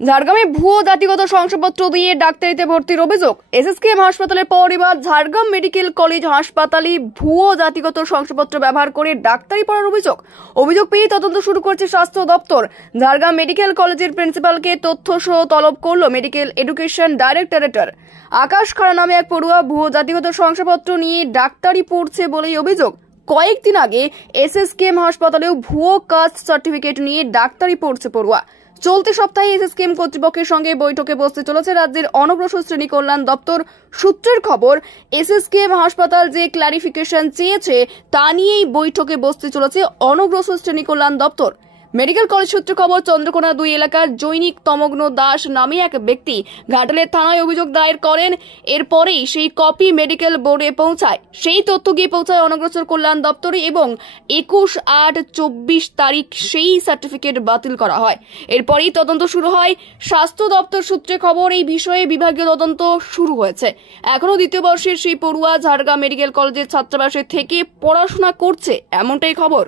ঝাড়গ্রামে ভুয়ো জাতিগত শংসাপত্র দিয়ে ডাক্তারিতে ভর্তির অভিযোগ। এসএসকেএম হাসপাতালের পর এবার ঝাড়গ্রাম মেডিকেল কলেজ হাসপাতালে ভুয়ো জাতিগত শংসাপত্র ব্যবহার করে ডাক্তারি পড়ার অভিযোগ পেয়ে তদন্ত শুরু করেছে স্বাস্থ্য দপ্তর। ঝাড়গ্রাম মেডিকেল কলেজের প্রিন্সিপালকে তথ্য সহ তলব করল মেডিকেল এডুকেশন ডাইরেক্টরেট। আকাশ খাড়া নামে এক পড়ুয়া ভুয়ো জাতিগত শংসাপত্র নিয়ে ডাক্তারি পড়ছে বলেই অভিযোগ। কয়েকদিন আগে এসএসকেএম হাসপাতালেও ভুয়ো কাস্ট সার্টিফিকেট নিয়ে ডাক্তারি পড়ছে পড়ুয়া। চলতি সপ্তাহে এসএসকেএম কর্তৃপক্ষের সঙ্গে বৈঠকে বসতে চলেছে রাজ্যের অনগ্রসর শ্রেণী কল্যাণ দপ্তর। সূত্রের খবর, এসএসকেএম হাসপাতাল যে ক্লারিফিকেশন চেয়েছে তা নিয়েই বৈঠকে বসতে চলেছে অনগ্রসর শ্রেণী কল্যাণ দপ্তর। মেডিকেল কলেজ সূত্রে খবর, চন্দ্রকোনা 2 এলাকার জৈনিক তমগ্ন দাস নামে এক ব্যক্তি ঘাটালের থানায় অভিযোগ দায়ের করেন। এরপরেই সেই কপি মেডিকেল বোর্ডে পৌঁছায়। সেই তথ্য গিয়ে পৌঁছায় অনগ্রসর কল্যাণ দপ্তরে এবং 21/8/24 তারিখ সেই সার্টিফিকেট বাতিল করা হয়। এরপরেই তদন্ত শুরু হয়। স্বাস্থ্য দপ্তর সূত্রে খবর, এই বিষয়ে বিভাগীয় তদন্ত শুরু হয়েছে। এখনো দ্বিতীয় বর্ষের সেই পড়ুয়া ঝাড়গ্রাম মেডিকেল কলেজের ছাত্রাবাসে থেকে পড়াশোনা করছে, এমনটাই খবর।